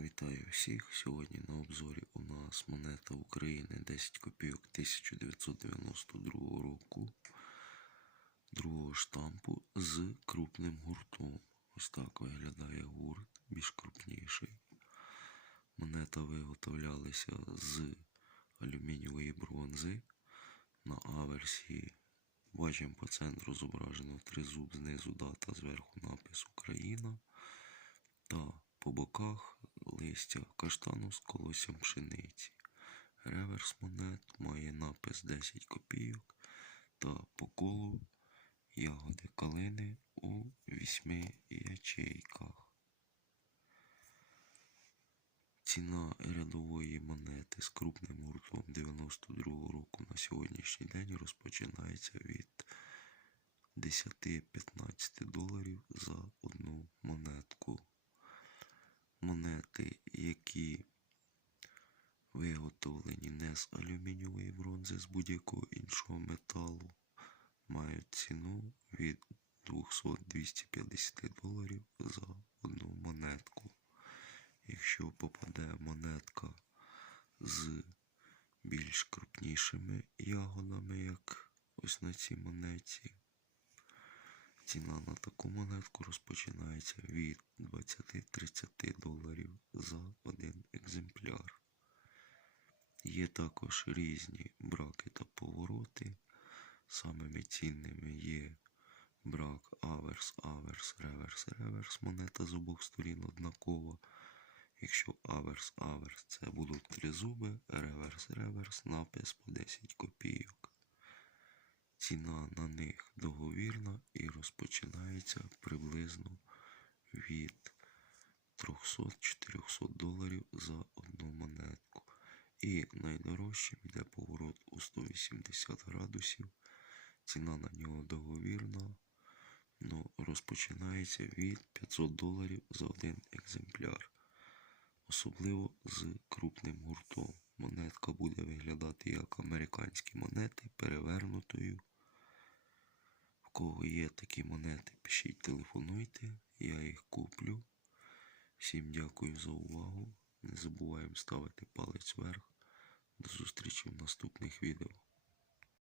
Вітаю всіх! Сьогодні на обзорі у нас монета України 10 копійок 1992 року другого штампу з крупним гуртом. Ось так виглядає гурт, більш крупніший. Монета виготовлялася з алюмінієвої бронзи. На аверсі бачимо по центру зображено тризуб, знизу дата, зверху напис Україна та по боках листя каштану з колоссям пшениці. Реверс монет має напис 10 копійок та по колу ягоди калини у вісьми ячейках. Ціна рядової монети з крупним гуртом 92 року на сьогоднішній день розпочинається від 10-15 доларів за одну монетку. Монети, які виготовлені не з алюмінієвої бронзи, з будь-якого іншого металу, мають ціну від 200-250 доларів за одну монетку. Якщо попаде монетка з більш крупнішими ягодами, як ось на цій монеті, ціна на таку монетку розпочинається від 20-30 доларів за один екземпляр. Є також різні браки та повороти. Самими цінними є брак аверс, аверс, реверс, реверс. Монета з обох сторін однакова. Якщо аверс, аверс це будуть три зуби, реверс, реверс, напис по 10 копійок. Ціна на них договірна і розпочинається приблизно від 300-400 доларів за одну монетку. І найдорожчим йде поворот у 180 градусів. Ціна на нього договірна. Ну, розпочинається від 500 доларів за один екземпляр. Особливо з крупним гуртом. Монетка буде виглядати як американські монети перевернутою. В кого є такі монети, пишіть, телефонуйте, я їх куплю. Всім дякую за увагу. Не забуваємо ставити палець вверх. До зустрічі в наступних відео.